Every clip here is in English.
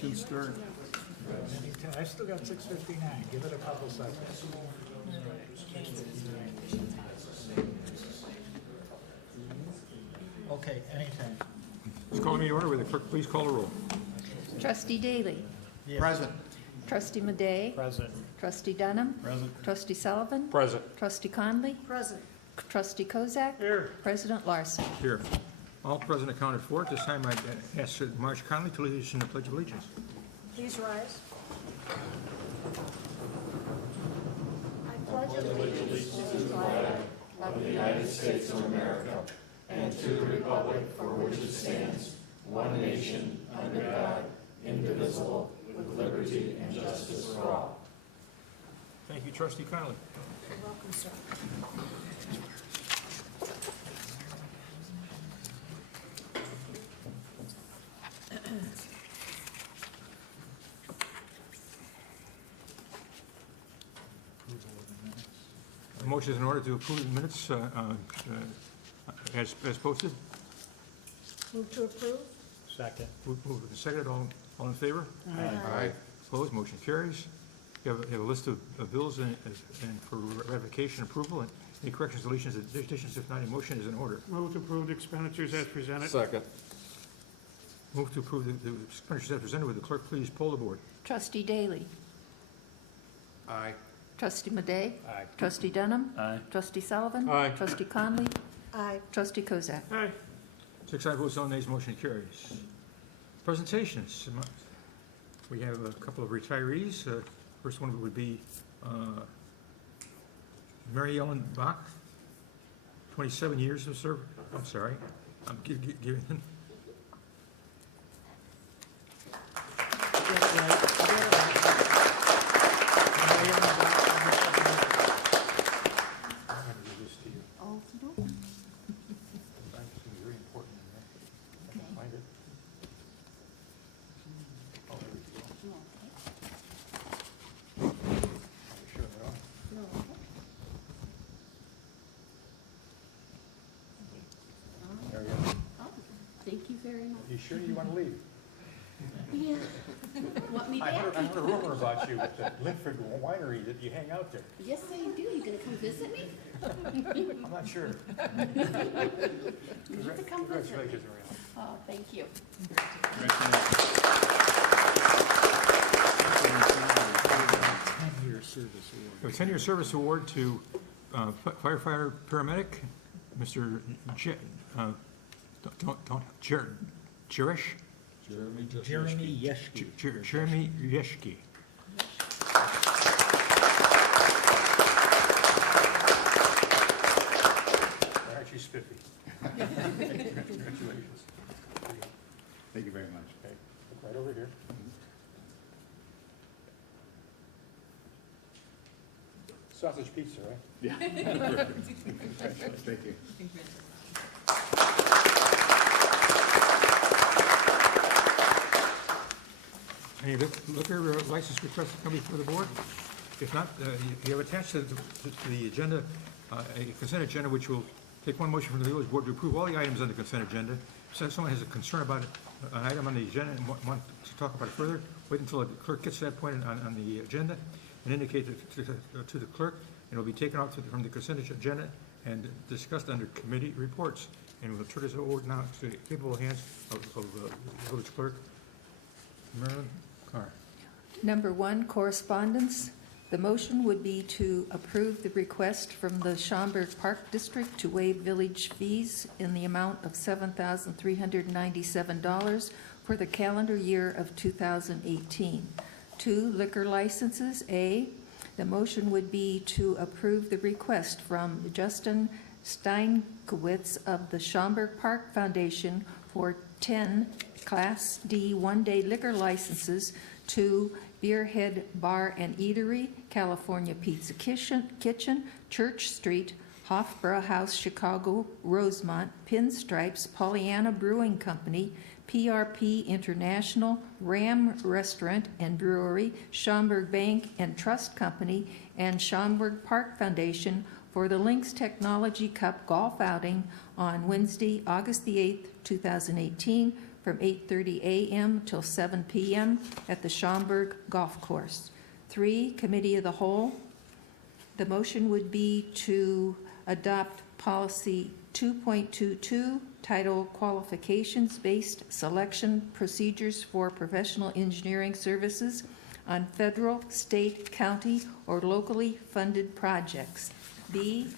Can start. I still got 6:59. Give it a couple seconds. Okay, anytime. Let's call the meeting order. Will the clerk please call the roll? Trustee Daly. Present. Trustee Madej. Present. Trustee Dunham. Present. Trustee Sullivan. Present. Trustee Conley. Present. Trustee Kozak. Here. President Larson. Here. All present accounted for. At this time, I ask Marge Conley to lead us in the Pledge of Allegiance. Please rise. I pledge allegiance to the flag of the United States of America and to the republic for which it stands, one nation, under God, indivisible, with liberty and justice for all. Thank you, Trustee Conley. You're welcome, sir. A motion is in order to approve the minutes as posted. Move to approve? Second. Move with the second. All in favor? Aye. Opposed? Motion carries. You have a list of bills and for ratification approval. And any corrections, deletions, additions? If not, a motion is in order. Move to approve the expenditures as presented. Second. Move to approve the expenditures as presented. Would the clerk please poll the board? Trustee Daly. Aye. Trustee Madej. Aye. Trustee Dunham. Aye. Trustee Sullivan. Aye. Trustee Conley. Aye. Trustee Kozak. Aye. 6 ayes, votes no nays, motion carries. Presentations. We have a couple of retirees. First one would be Mary Ellen Bach, 27 years of service. I'm sorry. I'm giving. Very important. Find it. Oh, there we go. Sure they're on. There you go. Thank you very much. You sure you want to leave? Yeah. Want me I back? heard a rumor about you at the Linford Winery that you hang out there. Yes, I do. You gonna come visit me? I'm not sure. You have to come visit me. Congratulations, Mary Ellen. Oh, thank you. 10-year service award. A 10-year service award to firefighter paramedic, Mr. Jerish? Jeremy Yeschke. Jeremy Yeschke. They're actually spiffy. Congratulations. Thank you very much. Okay, look right over here. Sausage pizza, right? Yeah. Thank you. Any liquor license requests to come before the board? If not, you have attached to the agenda, a consent agenda, which will take one motion from the village board to approve all the items on the consent agenda. So if someone has a concern about an item on the agenda and want to talk about it further, wait until the clerk gets to that point on the agenda and indicate to the clerk, and it'll be taken off from the consent agenda and discussed under committee reports. And we'll turn this over now to the capable hands of the village clerk, Marilyn Carr. Number 1, correspondence. The motion would be to approve the request from the Schaumburg Park District to waive village fees in the amount of $7,397 for the calendar year of 2018. 2, liquor licenses. A, the motion would be to approve the request from Justin Steinkowitz of the Schaumburg Park Foundation for 10 Class D one-day liquor licenses to Beerhead Bar and Eatery, California Pizza Kitchen, Church Street, Hofbräu House, Chicago, Rosemont, Pinstripes, Pollyanna Brewing Company, PRP International, Ram Restaurant and Brewery, Schaumburg Bank and Trust Company, and Schaumburg Park Foundation for the Lynx Technology Cup Golf Outing on Wednesday, August the 8th, 2018, from 8:30 a.m. till 7 p.m. at the Schaumburg Golf Course. 3, Committee of the Whole. The motion would be to adopt Policy 2.22, title Qualifications-Based Selection Procedures for Professional Engineering Services on Federal, State, County, or locally funded projects. B,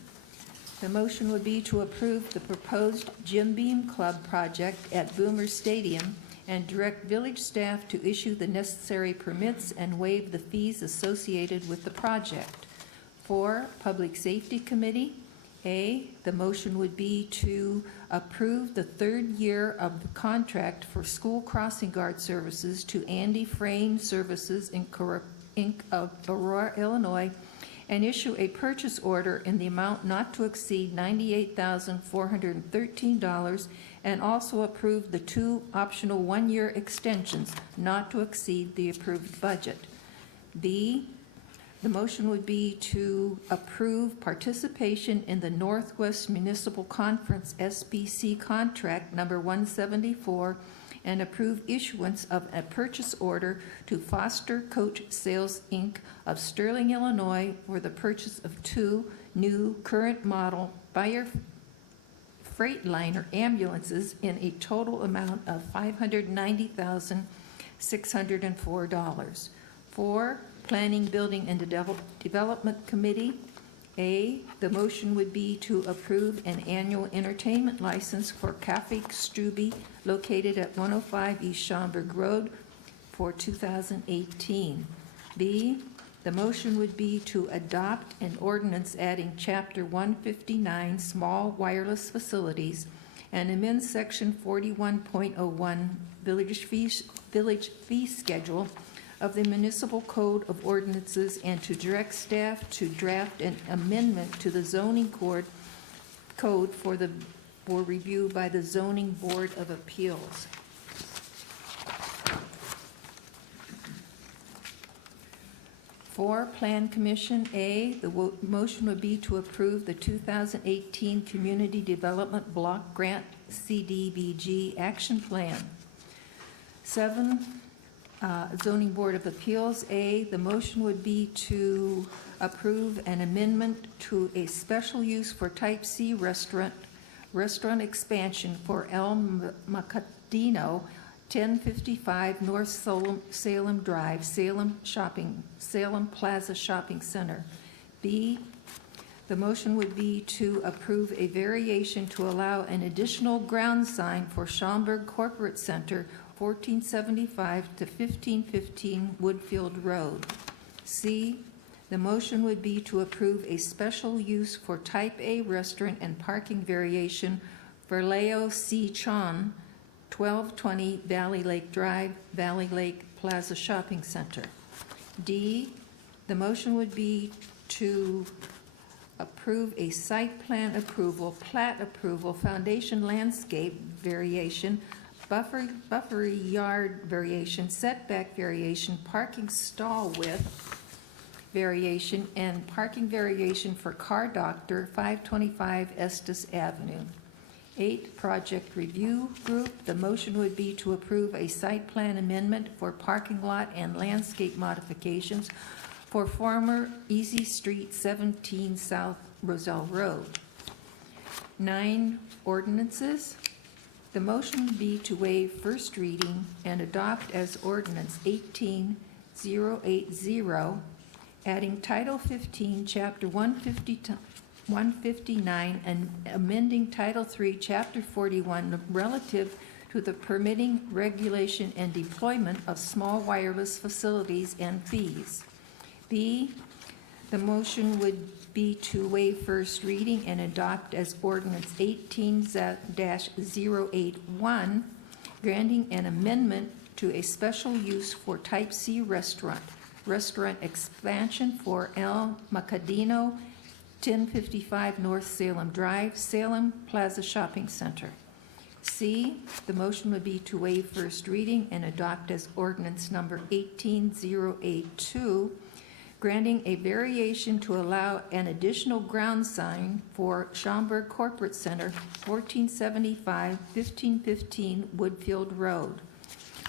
the motion would be to approve the proposed Jim Beam Club project at Boomer Stadium and direct village staff to issue the necessary permits and waive the fees associated with the project. 4, Public Safety Committee. A, the motion would be to approve the 3rd year of the contract for school crossing guard services to Andy Frame Services Inc. of Aurora, Illinois, and issue a purchase order in the amount not to exceed $98,413, and also approve the 2 optional 1-year extensions not to exceed the approved budget. B, the motion would be to approve participation in the Northwest Municipal Conference SBC contract number 174 and approve issuance of a purchase order to Foster Coach Sales, Inc. of Sterling, Illinois for the purchase of 2 new current model Bayer Freightliner ambulances in a total amount of $590,604. 4, Planning, Building, and Development Committee. A, the motion would be to approve an annual entertainment license for Cafe Struby located at 105 East Schaumburg Road for 2018. B, the motion would be to adopt an ordinance adding Chapter 159 Small Wireless Facilities and amend Section 41.01 Village Fee Schedule of the Municipal Code of Ordinances and to direct staff to draft an amendment to the zoning code for review by the Zoning Board of Appeals. For Plan Commission. A, the motion would be to approve the 2018 Community Development Block Grant CDBG Action Plan. 7, Zoning Board of Appeals. A, the motion would be to approve an amendment to a special use for Type C restaurant expansion for El Macadino, 1055 North Salem Drive, Salem Plaza Shopping Center. B, the motion would be to approve a variation to allow an additional ground sign for Schaumburg Corporate Center, 1475 to 1515 Woodfield Road. C, the motion would be to approve a special use for Type A restaurant and parking variation for Leo C. Chan, 1220 Valley Lake Drive, Valley Lake Plaza Shopping Center. D, the motion would be to approve a site plan approval, plat approval, foundation landscape variation, buffer yard variation, setback variation, parking stall width variation, and parking variation for Car Doctor, 525 Estes Avenue. 8, Project Review Group. The motion would be to approve a site plan amendment for parking lot and landscape modifications for former Easy Street 17 South Roselle Road. 9, Ordinances. The motion would be to waive first reading and adopt as ordinance 18080, adding Title 15, Chapter 159, and amending Title 3, Chapter 41, relative to the permitting, regulation, and deployment of small wireless facilities and fees. B, the motion would be to waive first reading and adopt as ordinance 18-081, granting an amendment to a special use for Type C restaurant expansion for El Macadino, 1055 North Salem Drive, Salem Plaza Shopping Center. C, the motion would be to waive first reading and adopt as ordinance number 18082, granting a variation to allow an additional ground sign for Schaumburg Corporate Center, 1475-1515 Woodfield Road.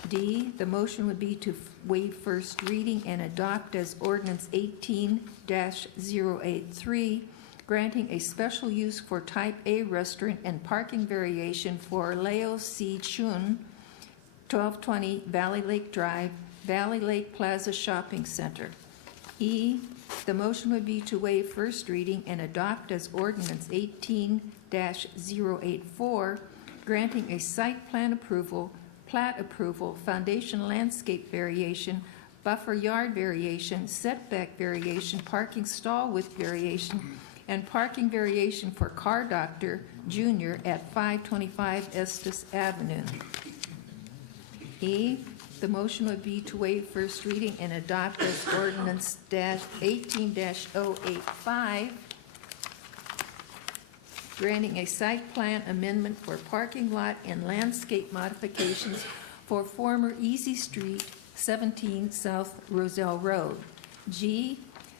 D, the motion would be to waive first reading and adopt as ordinance 18-083, granting a special use for Type A restaurant and parking variation for Leo C. Chun, 1220 Valley Lake Drive, Valley Lake Plaza Shopping Center. E, the motion would be to waive first reading and adopt as ordinance 18-084, granting a site plan approval, plat approval, foundation landscape variation, buffer yard variation, setback variation, parking stall width variation, and parking variation for Car Doctor Jr. at 525 Estes Avenue. E, the motion would be to waive first reading and adopt as ordinance 18-085, granting a site plan amendment for parking lot and landscape modifications for former Easy Street, 17 South Roselle Road. G,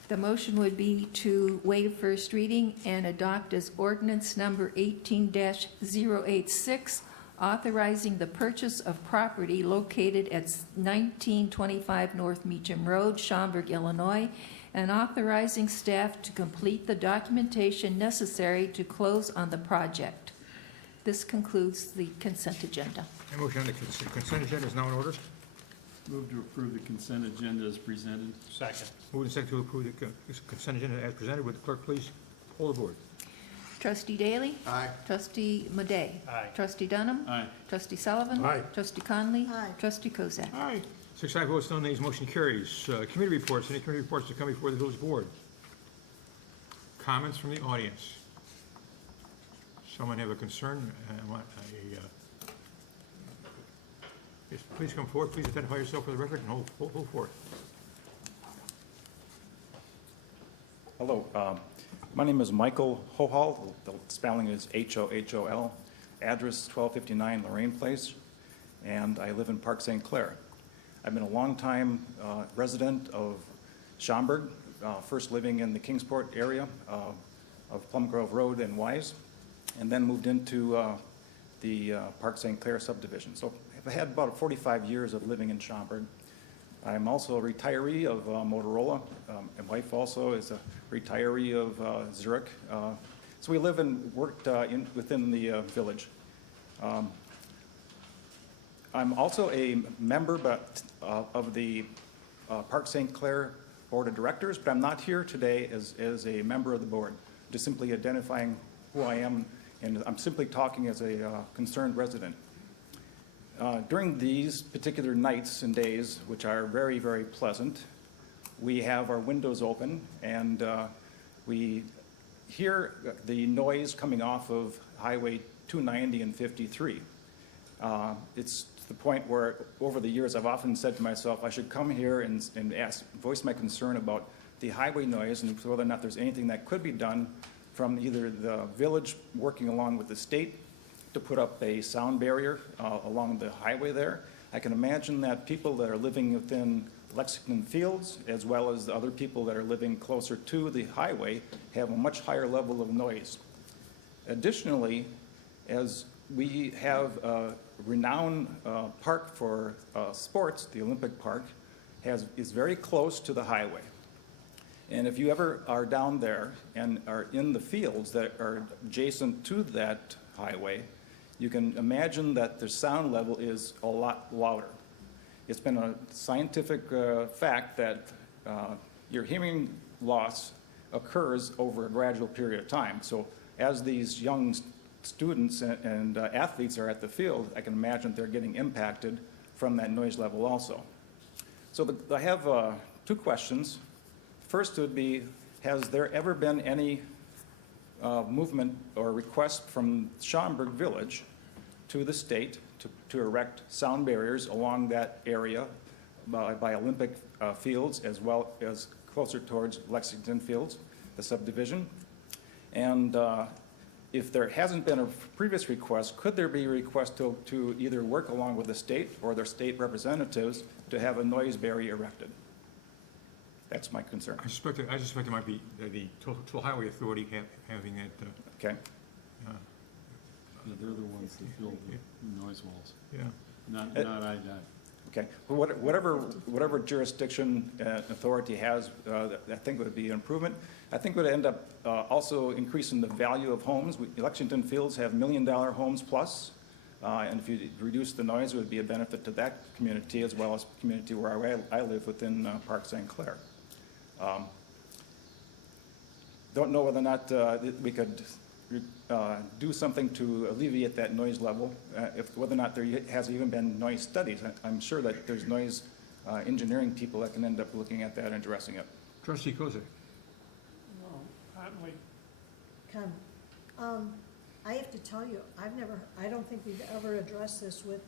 the motion would be to waive first reading and adopt as ordinance number 18-086, authorizing the purchase of property located at 1925 North Meacham Road, Schaumburg, Illinois, and authorizing staff to complete the documentation necessary to close on the project. This concludes the consent agenda. A motion on the consent agenda is now in order. Move to approve the consent agenda as presented. Second. Moved and seconded to approve the consent agenda as presented. Would the clerk please poll the board? Trustee Daly? Aye. Trustee Madey? Aye. Trustee Dunham? Aye. Trustee Sullivan? Aye. Trustee Conley? Aye. Trustee Kozak? Aye. 6 ayes, votes, no nays, motion carries. Committee reports. Any committee reports to come before the village board? Comments from the audience? Someone have a concern? Yes, please come forward. Please identify yourself for the record and hold forth. Hello, my name is Michael Hohol. The spelling is H-O-H-O-L. Address 1259 Lorraine Place, and I live in Park St. Clair. I've been a longtime resident of Schaumburg, first living in the Kingsport area of Plum Grove Road and Wise, and then moved into the Park St. Clair subdivision. So I've had about 45 years of living in Schaumburg. I'm also a retiree of Motorola. My wife also is a retiree of Zurich. So we live and worked within the village. I'm also a member of the Park St. Clair Board of Directors, but I'm not here today as a member of the board, just simply identifying who I am, and I'm simply talking as a concerned resident. During these particular nights and days, which are very, very pleasant, we have our windows open and we hear the noise coming off of Highway 290 and 53. It's to the point where over the years I've often said to myself I should come here and voice my concern about the highway noise and whether or not there's anything that could be done from either the village working along with the state to put up a sound barrier along the highway there. I can imagine that people that are living within Lexington Fields, as well as the other people that are living closer to the highway, have a much higher level of noise. Additionally, as we have a renowned park for sports, the Olympic Park, is very close to the highway. And if you ever are down there and are in the fields that are adjacent to that highway, you can imagine that the sound level is a lot louder. It's been a scientific fact that your hearing loss occurs over a gradual period of time. So as these young students and athletes are at the field, I can imagine they're getting impacted from that noise level also. So I have two questions. First would be, has there ever been any movement or request from Schaumburg Village to the state to erect sound barriers along that area by Olympic Fields, as well as closer towards Lexington Fields, the subdivision. And if there hasn't been a previous request, could there be a request to either work along with the state or their state representatives to have a noise barrier erected? That's my concern. I suspect it might be the Total Highway Authority having that, Okay? Yeah, they're the ones that build the noise walls, yeah. not IDOT. Okay, well, whatever jurisdiction authority has, I think would be an improvement. I think would end up also increasing the value of homes. Lexington Fields have $1 million homes plus, and if you reduce the noise, it would be a benefit to that community as well as the community where I live within Park St. Clair. Don't know whether or not we could do something to alleviate that noise level, whether or not there has even been noise studies. I'm sure that there's noise engineering people that can end up looking at that and addressing it. Trustee Kozak. I have to tell you, I don't think we've ever addressed this with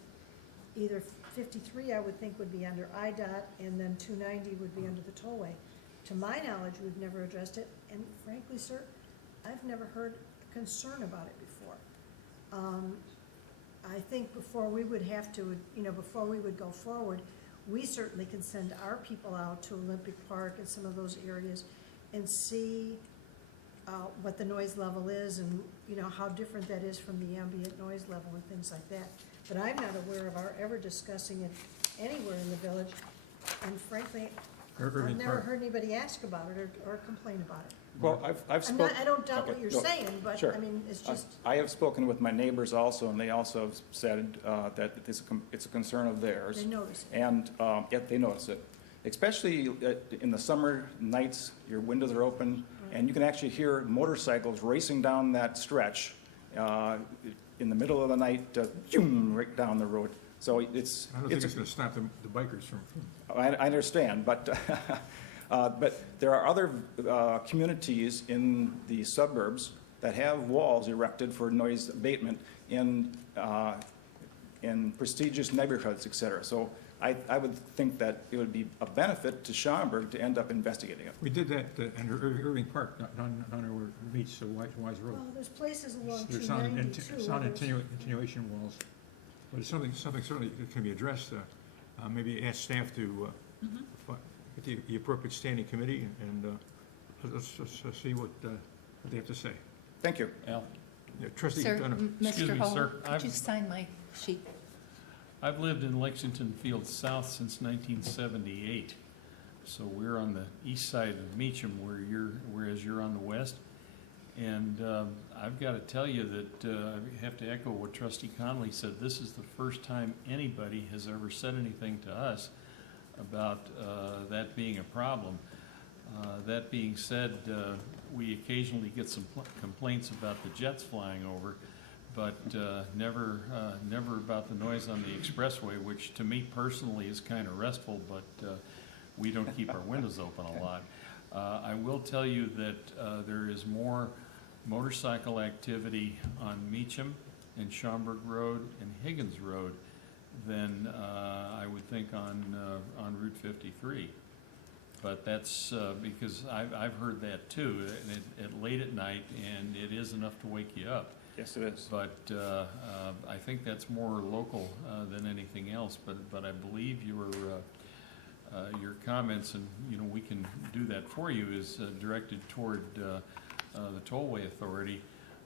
either 53, I would think would be under IDOT, and then 290 would be under the tollway. To my knowledge, we've never addressed it, and frankly, sir, I've never heard a concern about it before. I think before we would have to, before we would go forward, we certainly can send our people out to Olympic Park and some of those areas and see what the noise level is and, how different that is from the ambient noise level and things like that. But I'm not aware of our ever discussing it anywhere in the village, and frankly, I've never heard anybody ask about it or complain about it. Well, I've spoken. I don't doubt what you're saying, but, Sure. I mean, it's just, I have spoken with my neighbors also, and they also have said that it's a concern of theirs. they notice it. And yet they notice it. Especially in the summer nights, your windows are open, and you can actually hear motorcycles racing down that stretch in the middle of the night, right down the road. So it's. I don't think it's going to stop the bikers from. I understand, but but there are other communities in the suburbs that have walls erected for noise abatement in prestigious neighborhoods, et cetera. So I would think that it would be a benefit to Schaumburg to end up investigating it. We did that under Irving Park, not where it meets Wise Road. Well, there's places along There's 290 too. sound where there's- attenuation walls, but it's something certainly that can be addressed. Maybe ask staff to get the appropriate standing committee and let's see what they have to say. Thank you. Al, Yeah, Trustee Sir, Dunham. Excuse Mr. me, Hall, sir. could you sign my sheet? I've lived in Lexington Fields South since 1978. So we're on the east side of Meacham whereas you're on the west. And I've got to tell you that I have to echo what Trustee Conley said. This is the first time anybody has ever said anything to us about that being a problem. That being said, we occasionally get some complaints about the jets flying over, but never about the noise on the expressway, which to me personally is kind of restful, but we don't keep our windows open a lot. I will tell you that there is more motorcycle activity on Meacham and Schaumburg Road and Higgins Road than I would think on Route 53. But that's because I've heard that too, at late at night, and it is enough to wake you up. Yes, it is. But I think that's more local than anything else. But I believe your comments, and we can do that for you, is directed toward the Tollway Authority.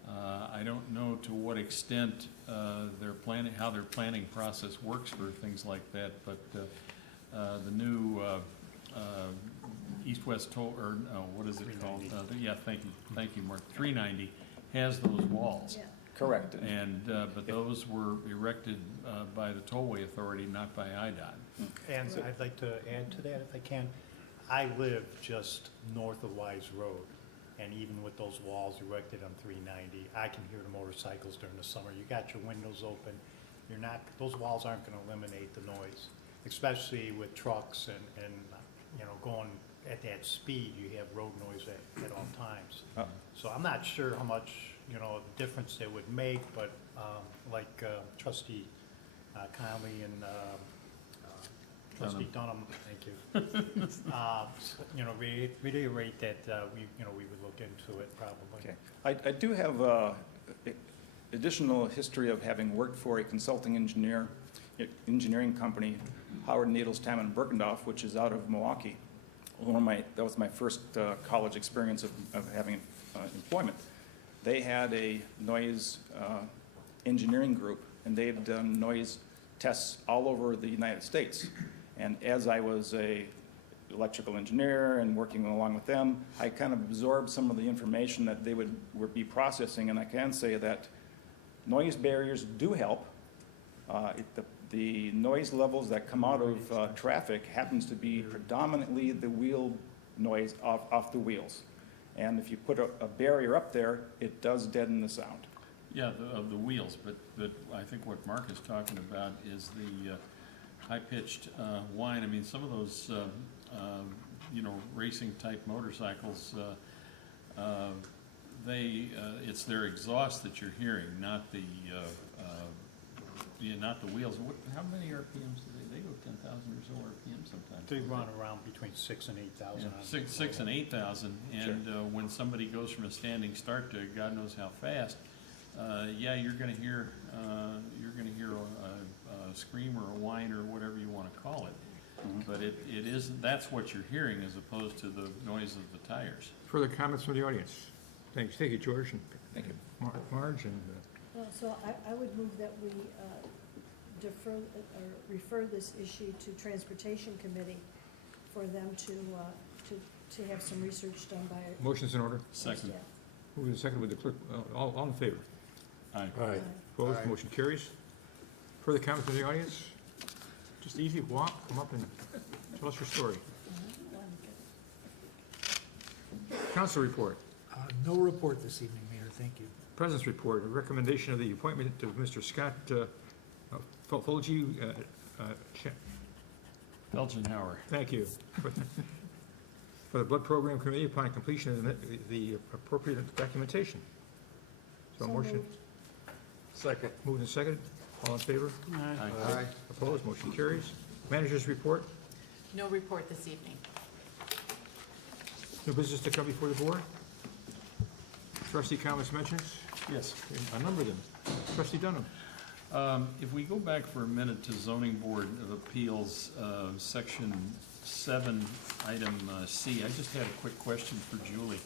I don't know to what extent how their planning process works for things like that, but the new east-west toll, or no, what is it called? Yeah, thank you, Mark. 390 has those walls. Yeah. Correct. And, but those were erected by the Tollway Authority, not by IDOT. And I'd like to add to that if I can. I live just north of Wise Road, and even with those walls erected on 390, I can hear the motorcycles during the summer. You got your windows open. Those walls aren't gonna eliminate the noise, especially with trucks and going at that speed, you have road noise at all times. So I'm not sure how much, difference it would make, but like Trustee Conley and trustee Dunham, thank you. You know, reiterate that we would look into it probably. Okay. I do have additional history of having worked for a consulting engineering company, Howard Needles, Tam and Bergendorf, which is out of Milwaukee. That was my first college experience of having employment. They had a noise engineering group, and they've done noise tests all over the United States. And as I was a electrical engineer and working along with them, I kind of absorbed some of the information that they would be processing, and I can say that noise barriers do help. The noise levels that come out of traffic happens to be predominantly the wheel noise off the wheels. And if you put a barrier up there, it does deaden the sound. Yeah, of the wheels, but I think what Mark is talking about is the high-pitched whine. I mean, some of those, racing-type motorcycles, it's their exhaust that you're hearing, not the wheels. How many RPMs do they go 10,000 or so RPM sometimes? They run around between 6,000 and 8,000. Yeah, 6,000 and 8,000, and when somebody goes from a standing start to God knows how fast, you're going to hear a scream or a whine or whatever you want to call it. Mm-hmm. But it isn't. That's what you're hearing as opposed to the noise of the tires. Further comments from the audience? Thank you, George, and Thank you. Marge, and Well, so I would move that we defer, or refer this issue to Transportation Committee for them to have some research done by. motion's in order. Second. staff. Moving second with the clerk, all in favor? Aye. Opposed, Aye. motion carries. Further comments from the audience? Just easy walk, come up and tell us your story. Council report. No report this evening, Mayor, thank you. President's report, a recommendation of the appointment of Mr. Scott Folge, Felgenhauer. thank you, for the Blood Program Committee upon completion of the appropriate documentation. So So motion, moved. Second. moved and seconded, all in favor? Aye. Opposed, motion carries. Managers report, No report this evening. new business to come before the board? Trustee comments, mentions? Yes. A number of them. Trustee Dunham. If we go back for a minute to Zoning Board of Appeals, Section 7, Item C, I just had a quick question for Julie.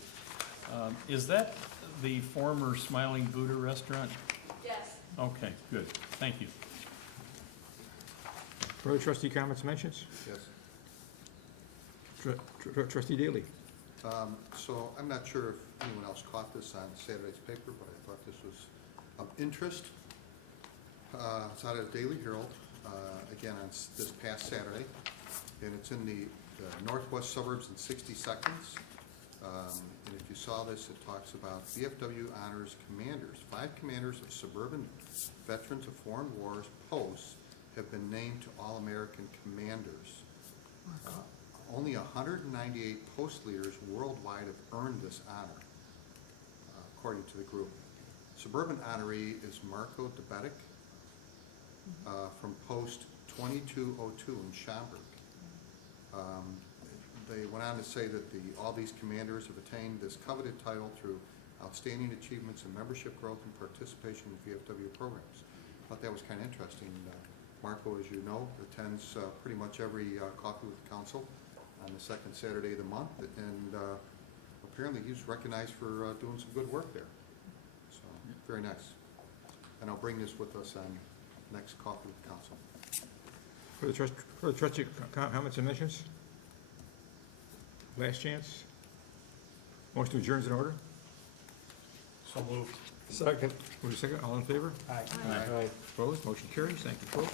Is that the former Smiling Buddha restaurant? Yes. Okay, good. Thank you. Further trustee comments, mentions? Yes. Trustee Daly. So I'm not sure if anyone else caught this on Saturday's paper, but I thought this was of interest. It's out of the Daily Herald, again, on this past Saturday, and it's in the northwest suburbs in 60 seconds. And if you saw this, it talks about VFW honors commanders. 5 commanders of suburban veterans of foreign wars posts have been named to All-American Commanders. Only 198 post leaders worldwide have earned this honor, according to the group. Suburban honoree is Marco Debetic from post 2202 in Schaumburg. They went on to say that all these commanders have attained this coveted title through outstanding achievements in membership growth and participation in VFW programs. I thought that was kind of interesting. Marco, as you know, attends pretty much every Coffee with the Council on the second Saturday of the month, and apparently he's recognized for doing some good work there. So, very nice. And I'll bring this with us on next Coffee with the Council. For the trustee comments and mentions? Last chance. Motion to adjourn is in order. So moved. Second. Move to second, all in favor? Aye. Aye. Opposed, motion carries. Thank you, folks.